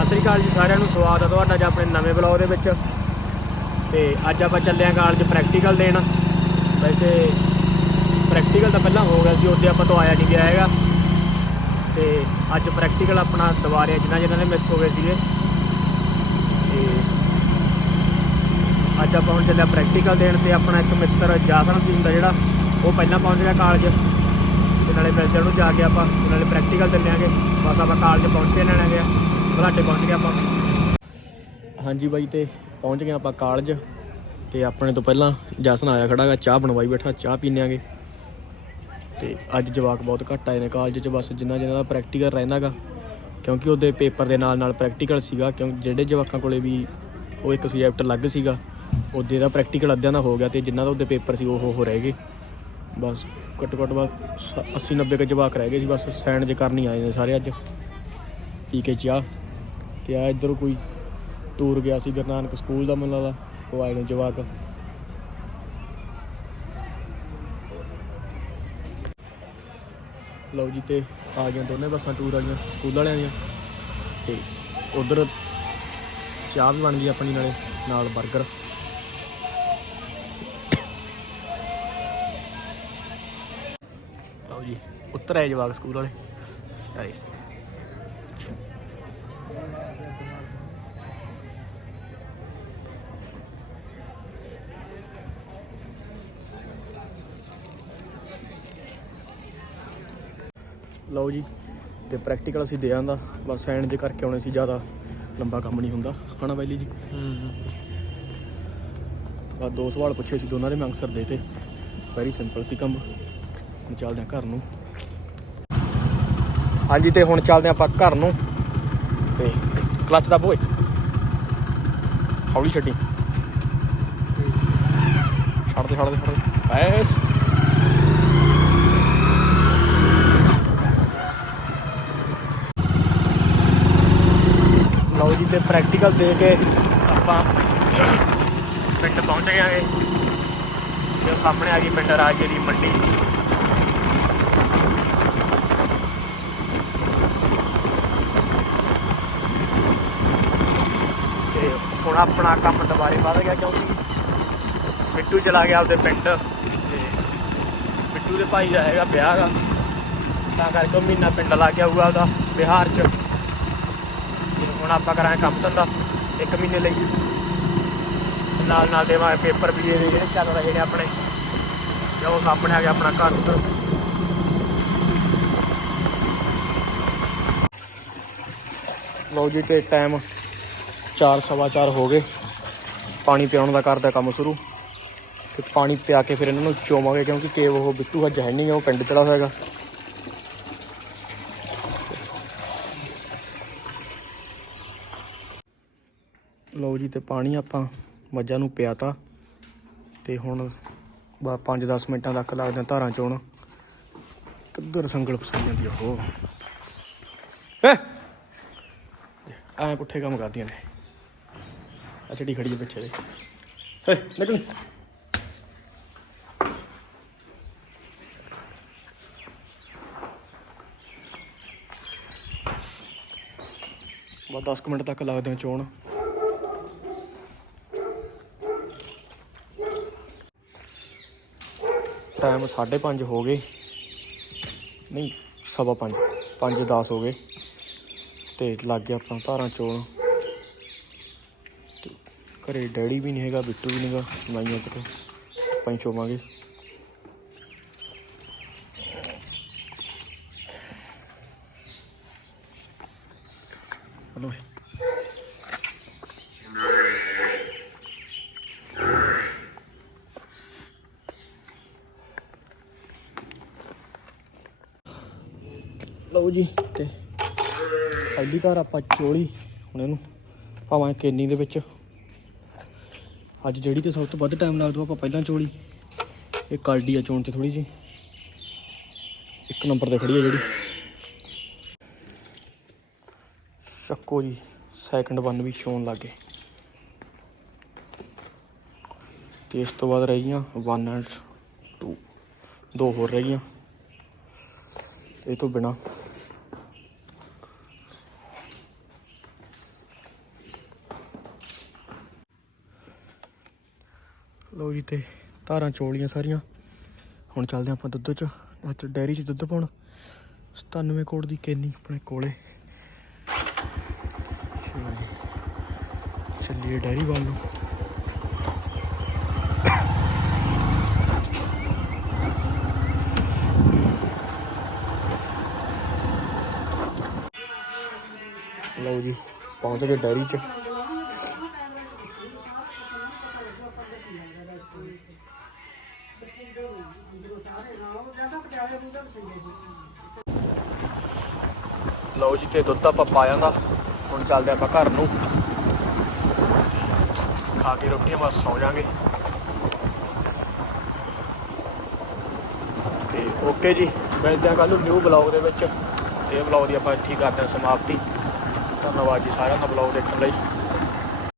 ਸਤਿ ਸ੍ਰੀ ਅਕਾਲ ਜੀ ਸਾਰਿਆਂ ਨੂੰ, ਸਵਾਗਤ ਹੈ ਤੁਹਾਡਾ ਜੀ ਆਪਣੇ ਨਵੇਂ ਬਲੌਗ ਦੇ ਵਿੱਚ। ਤੇ ਅੱਜ ਆਪਾਂ ਚੱਲੇ ਆਂ ਕਾਲਜ ਪ੍ਰੈਕਟੀਕਲ ਦੇਣ। ਵੈਸੇ ਪ੍ਰੈਕਟੀਕਲ ਤਾਂ ਪਹਿਲਾਂ ਹੋ ਗਿਆ ਸੀ, ਉੱਥੇ ਆਪਾਂ ਤੋਂ ਆਇਆ ਨਹੀਂ ਗਿਆ ਹੈਗਾ। ਤੇ ਅੱਜ ਪ੍ਰੈਕਟੀਕਲ ਆਪਣਾ ਦੁਬਾਰੇ ਜਿਨ੍ਹਾਂ ਜਿਨ੍ਹਾਂ ਦੇ ਮਿਸ ਹੋ ਗਏ ਸੀਗੇ। ਤੇ ਅੱਜ ਆਪਾਂ ਹੁਣ ਚੱਲਿਆ ਪ੍ਰੈਕਟੀਕਲ ਦੇਣ ਤੇ ਆਪਣਾ ਇੱਕ ਮਿੱਤਰ ਜਾਸਨ ਸਿੰਘ ਦਾ ਜਿਹੜਾ, ਉਹ ਪਹਿਲਾਂ ਪਹੁੰਚ ਗਿਆ ਕਾਲਜ ਤੇ ਨਾਲੇ ਮਿਲਦੇ ਉਹਨੂੰ ਜਾ ਕੇ ਆਪਾਂ, ਤੇ ਨਾਲੇ ਪ੍ਰੈਕਟੀਕਲ ਦਿੰਦੇ ਬਸ ਆਪਾਂ ਕਾਲਜ ਪਹੁੰਚੇ ਲੈਣਾ ਗਿਆ ਘਲਾਟੇ ਪਹੁੰਚ ਗਏ ਆਪਾਂ। ਹਾਂਜੀ ਬਾਈ ਤੇ ਪਹੁੰਚ ਗਏ ਆਪਾਂ ਕਾਲਜ ਤੇ ਆਪਣੇ ਤੋਂ ਪਹਿਲਾਂ ਜਸਨ ਆਇਆ ਖੜਾਗਾ ਚਾਹ ਬਣਵਾਈ ਬੈਠਾ, ਚਾਹ ਪੀਨੇ ਆਂਗੇ। ਤੇ ਅੱਜ ਜਵਾਕ ਬਹੁਤ ਘੱਟ ਆਏ ਨੇ ਕਾਲਜ 'ਚ, ਬਸ ਜਿੰਨਾ ਜਿੰਨਾ ਦਾ ਪ੍ਰੈਕਟੀਕਲ ਰਹਿੰਦਾਗਾ ਕਿਉਂਕਿ ਉਹਦੇ ਪੇਪਰ ਦੇ ਨਾਲ ਨਾਲ ਪ੍ਰੈਕਟੀਕਲ ਸੀਗਾ ਕਿਉਂਕਿ ਜਿਹੜੇ ਜਵਾਕਾਂ ਕੋਲੇ ਵੀ ਉਹ ਇੱਕ ਸਬਜੈਕਟ ਅਲੱਗ ਸੀਗਾ, ਉਹਦੇ ਦਾ ਪ੍ਰੈਕਟੀਕਲ ਅੱਧਿਆਂ ਦਾ ਹੋ ਗਿਆ ਤੇ ਜਿਨ੍ਹਾਂ ਦਾ ਉਹਦੇ ਪੇਪਰ ਸੀ ਉਹ ਹੋ ਰਹਿ ਗਏ। ਬਸ ਘੱਟੋ ਘੱਟ ਬਸ 80 90 ਕੁ ਜਵਾਕ ਰਹਿ ਗਏ ਸੀ, ਬਸ ਸਾਈਨ ਜੇ ਕਰਨੀ ਆਏ ਨੇ ਸਾਰੇ ਅੱਜ। ਪੀ ਕੇ ਚਾਹ। ਤੇ ਆ ਇੱਧਰ ਕੋਈ ਟੂਰ ਗਿਆ ਸੀ ਗੁਰੂ ਨਾਨਕ ਸਕੂਲ ਦਾ ਮੈਨੂੰ ਲੱਗਦਾ ਉਹ ਆਏ ਨੇ ਜਵਾਕ। ਲਓ ਜੀ ਤੇ ਆ ਗਈਆਂ ਦੋਨੇ ਬੱਸਾਂ ਟੂਰ ਵਾਲੀਆਂ ਸਕੂਲ ਵਾਲਿਆਂ ਦੀਆਂ। ਤੇ ਉਧਰ ਚਾਹ ਵੀ ਬਣ ਗਈ ਆਪਣੀ ਨਾਲੇ, ਨਾਲ 버ਗਰ ਲਓ ਜੀ, ਉੱਤਰ ਆਏ ਜਵਾਕ ਸਕੂਲ ਵਾਲੇ। ਆਏ। ਲਓ ਜੀ, ਤੇ ਪ੍ਰੈਕਟੀਕਲ ਅਸੀਂ ਦੇ ਆਂਦਾ। ਬਸ ਸਾਈਨ ਦੇ ਕਰਕੇ ਆਉਣੇ ਸੀ, ਜ਼ਿਆਦਾ ਲੰਬਾ ਕੰਮ ਨਹੀਂ ਹੁੰਦਾ। ਹਨਾ ਵੈਲੀ ਜੀ? ਬਸ ਦੋ ਸਵਾਲ ਪੁੱਛੇ ਸੀ ਦੋਨਾਂ ਦੇ ਮੈਂ ਆਨਸਰ ਦੇਤੇ ਵੈਰੀ ਸਿੰਪਲ ਸੀ ਕੰਮ। ਚੱਲਦੇ ਹਾਂ ਘਰ ਨੂੰ। ਹਾਂਜੀ, ਤੇ ਹੁਣ ਚੱਲਦੇ ਹਾਂ ਆਪਾਂ ਘਰ ਨੂੰ। ਤੇ ਕਲਚ ਦਾ ਬੋਏ ਹੌਲੀ ਛੱਡੀ। ਛੱਡ ਦੇ ਛੱਡ ਦੇ ਛੱਡ ਦੇ ਐਸ ਲਓ ਜੀ, ਤੇ ਪ੍ਰੈਕਟੀਕਲ ਦੇ ਕੇ ਆਪਾਂ ਪਿੰਡ ਪਹੁੰਚ ਗਏ ਆਂਗੇ। ਤੇ ਸਾਹਮਣੇ ਆ ਗਈ ਪਿੰਡ ਰਾਜੇ ਦੀ ਮੰਡੀ। ਤੇ ਹੁਣ ਆਪਣਾ ਕੰਮ ਦੁਬਾਰੇ ਵੱਧ ਗਿਆ ਕਿਉਂਕਿ ਮਿੱਟੂ ਚਲਾ ਗਿਆ ਆਪਦੇ ਪਿੰਡ। ਤੇ ਮਿੱਟੂ ਦੇ ਭਾਈ ਦਾ ਹੈਗਾ ਵਿਆਹ ਦਾ। ਤਾਂ ਕਰਕੇ ਉਹ ਮਹੀਨਾ ਪਿੰਡ ਲਾ ਕੇ ਆਊਗਾ ਉਹਦਾ, ਬਿਹਾਰ 'ਚ। ਹੁਣ ਆਪਾਂ ਕਰਾਂਗੇ ਕੰਮ ਧੰਦਾ, ਇੱਕ ਮਹੀਨੇ ਲਈ। ਨਾਲ ਨਾਲ ਦੇਵਾਂ ਪੇਪਰ ਵੀ ਇਹਦੇ ਜਿਹੜੇ ਚੱਲ ਰਹੇ ਨੇ ਆਪਣੇ। ਤੇ ਸਾਹਮਣੇ ਆ ਗਿਆ ਆਪਣਾ ਘਰ ਉੱਧਰ। ਲਓ ਜੀ ਤੇ ਟਾਈਮ 4 ਸਵਾ ਚਾਰ ਹੋ ਗਏ। ਪਾਣੀ ਪਿਆਉਣ ਦਾ ਕਰਦਾ ਕੰਮ ਸ਼ੁਰੂ। ਤੇ ਪਾਣੀ ਪਿਆ ਕੇ ਫਿਰ ਇਹਨਾਂ ਨੂੰ ਚੋਵਾਂਗੇ ਕਿਉਂਕਿ ਕੇਵ ਉਹ ਬਿੱਟੂ ਅੱਜ ਹੈ ਨਹੀਂ, ਉਹ ਪਿੰਡ ਚਲਾ ਹੋਇਆਗਾ ਲਓ ਜੀ, ਤੇ ਪਾਣੀ ਆਪਾਂ ਮੱਝਾਂ ਨੂੰ ਪਿਆਤਾ। ਤੇ ਹੁਣ ਬਾ 5-10 ਮਿੰਟਾਂ ਤੱਕ ਲੱਗਦੇ ਆ ਧਾਰਾਂ ਚੋਣ। ਕਿੱਧਰ ਸੰਗਲ ਫਸਾਈ ਜਾਂਦੀ ਉਹ? ਏ ਐ ਪੁੱਠੇ ਕੰਮ ਕਰਦੀਆਂ ਨੇ। ਆ ਜਿਹੜੀ ਖੜੀ ਹੈ ਪਿੱਛੇ ਦੇ। ਹੇ, ਨਿਕਲ। ਬਾ 10 ਕੁ ਮਿੰਟ ਤੱਕ ਲੱਗਦੇ ਆ ਚੋਣ। ਟਾਈਮ 5:30 ਹੋ ਗਏ। ਨਹੀਂ, ਸਵਾ 5 5:10 ਹੋ ਗਏ। ਤੇ ਲੱਗ ਗਿਆ ਆਪਣਾ ਧਾਰਾਂ ਚੋਣ। ਤੇ ਘਰੇ ਡੈਡੀ ਵੀ ਨਹੀਂ ਹੈਗਾ, ਬਿੱਟੂ ਵੀ ਨਹੀਂਗਾ ਮਾਈਆਂ ਕਿਤੇ ਆਪਾਂ ਹੀ ਚੋਵਾਂਗੇ। ਹਲੋ। ਲਓ ਜੀ ਤੇ ਪਹਿਲੀ ਵਾਰ ਆਪਾਂ ਚੋਲੀ ਹੁਣ ਇਹਨੂੰ ਪਾਵਾਂ ਕੇਨੀ ਦੇ ਵਿੱਚ। ਅੱਜ ਜਿਹੜੀ ਤੇ ਸਭ ਤੋਂ ਵੱਧ ਟਾਈਮ ਲੱਗਦਾ ਆਪਾਂ ਪਹਿਲਾਂ ਚੋਲੀ। ਇਹ ਕਲਡੀ ਆ ਚੋਣ ਤੇ ਥੋੜੀ ਜੀ ਇੱਕ ਨੰਬਰ ਤੇ ਖੜੀ ਆ ਜਿਹੜੀ। ਚੱਕੋ ਜੀ ਸੈਕੰਡ ਵਨ ਵੀ ਚੋਣ ਲੱਗੇ ਤੇ ਇਸ ਤੋਂ ਬਾਅਦ ਰਹਿ ਗਈਆਂ 1 ਐਂਡ 2 ਦੋ ਹੋਰ ਰਹਿ ਗਈਆਂ। ਇਹ ਤੋਂ ਬਿਨਾ ਲਓ ਜੀ ਤੇ ਧਾਰਾਂ ਚੋਲੀਆਂ ਸਾਰੀਆਂ। ਹੁਣ ਚੱਲਦੇ ਆਪਾਂ ਦੁੱਧ ਚ। ਅੱਜ ਡੈਰੀ ਚ ਦੁੱਧ ਪਾਉਣ। 97 ਕੋਟ ਦੀ ਕੇਨੀ ਆਪਣੇ ਕੋਲੇ। ਚਲੋ ਜੀ। ਚੱਲੀਏ ਡੈਰੀ ਵੱਲ ਨੂੰ। ਲਓ ਜੀ, ਪਹੁੰਚ ਗਏ ਡੈਰੀ ਚ। ਲਓ ਜੀ ਤੇ ਦੁੱਧ ਆਪਾਂ ਪਾ ਜਾਂਦਾ। ਹੁਣ ਚੱਲਦੇ ਆਪਾਂ ਘਰ ਨੂੰ। ਖਾ ਕੇ ਰੋਟੀਆਂ ਬਸ ਸੌ ਜਾਾਂਗੇ ਤੇ ਓਕੇ ਜੀ, ਮਿਲਦੇ ਹਾਂ ਕੱਲ ਨੂੰ ਨਿਊ ਬਲੌਗ ਦੇ ਵਿੱਚ। ਤੇ ਇਹ ਬਲੌਗ ਦੀ ਆਪਾਂ ਇੱਥੇ ਕਰਦੇ ਹਾਂ ਸਮਾਪਤੀ। ਧੰਨਵਾਦ ਜੀ ਸਾਰਿਆਂ ਦਾ ਬਲੌਗ ਦੇਖਣ ਲਈ।